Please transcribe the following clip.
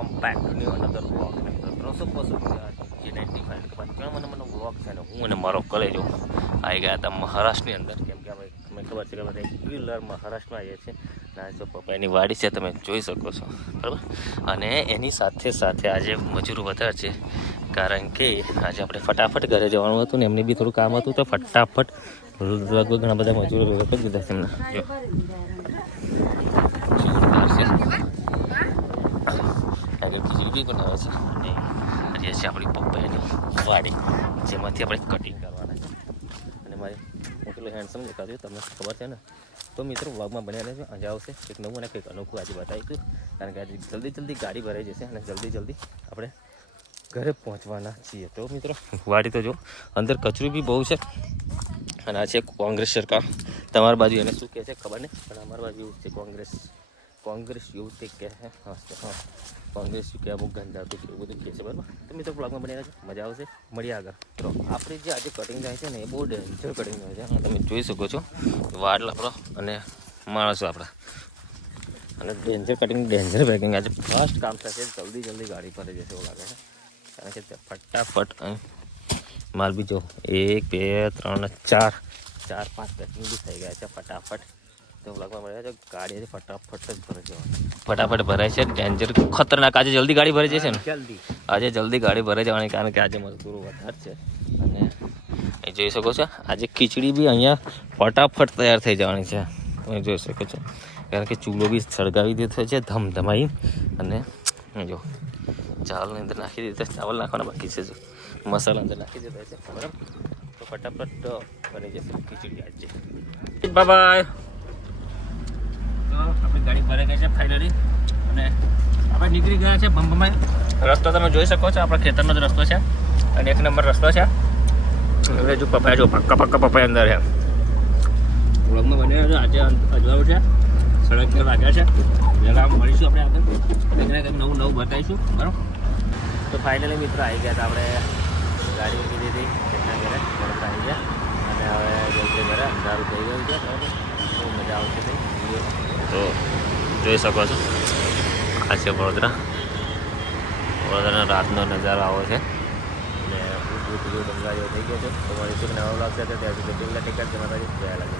Welcome back to new another vlog. 395 મને vlog છે ને હું અને મારો કલેજો આવી ગયા હતા મહારાષ્ટ્રની અંદર, કેમ કે અમે ખબર છે કે અમે રેગ્યુલર મહારાષ્ટ્રમાં આવીએ છીએ. ના જો પપ્પાની વાડી છે તમે જોઈ શકો છો, બરાબર. અને એની સાથે સાથે આજે મજૂરો વધારે છે, કારણ કે આજે આપણે ફટાફટ ઘરે જવાનું હતું ને એમને બી થોડું કામ હતું, તો ફટાફટ લગભગ ઘણા બધા મજૂરો કરી દીધા છે એમને. જો આગળ ખીચડી બી બનાવે છે અને આજે છે આપણી પપ્પાની વાડી, જેમાંથી આપણે કટિંગ કરવાના છે. અને મારે હું પેલું હેન્ડસમ દેખાતું તમને ખબર છે ને, તો મિત્રો વ્લોગમાં બન્યા રહેજો. આજે આવશે કંઈક નવું અને કંઈક અનોખું આજે બતાવીશું, કારણ કે આજે જલ્દી ગાડી ભરાઈ જશે અને જલ્દી આપણે ઘરે પહોંચવાના છીએ. તો મિત્રો વાડી તો જો અંદર કચરું બી બહુ છે, અને આ છે કોંગ્રેસ સરકાર. તમારી બાજુ એને શું કહે છે ખબર નહીં, પણ અમારી બાજુ એવું છે કોંગ્રેસ એવું તે કહે છે. હા, કોંગ્રેસ શું કહેવા બહુ ગંધાતું એવું બધું કહે છે, બરાબર. તો મિત્રો બ્લોગમાં બની રહેજો, મજા આવશે. મળીએ આગળ. તો આપણે જે આજે કટિંગ થાય છે ને એ બહુ ડેન્જર કટિંગ થાય છે. તમે જોઈ શકો છો વાડ આપણો અને માણસો આપણા, અને ડેન્જર કટિંગ ડેન્જર પેકિંગ. આજે ફાસ્ટ કામ થશે, જલ્દી ગાડી પર જશે એવું લાગે છે, કારણ કે ફટાફટ માલ બી જો 1 2 3 4 5 પેકિંગ બી થઈ ગયા છે ફટાફટ. તો વ્લોગમાં મળ્યા છે. ગાડી ફટાફટ જ ભરાઈ જવાની, ફટાફટ ભરાય છે. ડેન્જર ખતરનાક. આજે જલ્દી ગાડી ભરાઈ જશે ને, આજે જલ્દી ગાડી ભરાઈ જવાની, કારણ કે આજે મજદૂરો વધારે છે. અને એ જોઈ શકો છો આજે ખીચડી બી અહીંયા ફટાફટ તૈયાર થઈ જવાની છે, તમે જોઈ શકો છો, કારણ કે ચૂલો બી સળગાવી દીધો છે ધમધમાઈ. અને જો ચાવલની અંદર નાખી દીધો, ચાવલ નાખવાના બાકી છે, જો મસાલા અંદર નાખી દીધા છે, બરાબર. તો ફટાફટ બની જશે ખીચડી આજે. બાય. તો આપણી ગાડી ભરાઈ ગઈ છે ફાઇનલી, અને આપણે નીકળી ગયા છે ભમભમાઈ. રસ્તો તમે જોઈ શકો છો, આપણા ખેતરનો જ રસ્તો છે અને 1 નંબર રસ્તો છે. હવે જો પપ્પાયા જો પાક્કા પપ્પાયા અંદર છે. વ્લોગમાં બન્યા છે. આજે અજવાળું છે, 11:30 વાગ્યા છે. જરા મળીશું આપણે આગળ, કંઈક નવું બતાવીશું, બરાબર. તો ફાઇનલી મિત્રો આવી ગયા હતા, આપણે ગાડી મૂકી દીધી ખેતરના ઘરે, બરાબર આવી ગયા. અને હવે જલ્દી ઘરે અંધારું થઈ ગયું છે, બરાબર. બહુ મજા આવશે કંઈ. તો જોઈ શકો છો આ છે વડોદરાનો રાતનો નજારો આવો છે. અને ભૂત ગંગા જેવો થઈ ગયો છે. તો મળીશું નવો લાગશે ત્યાં સુધી ટિકિટ જમા કરી ગયા લાગે.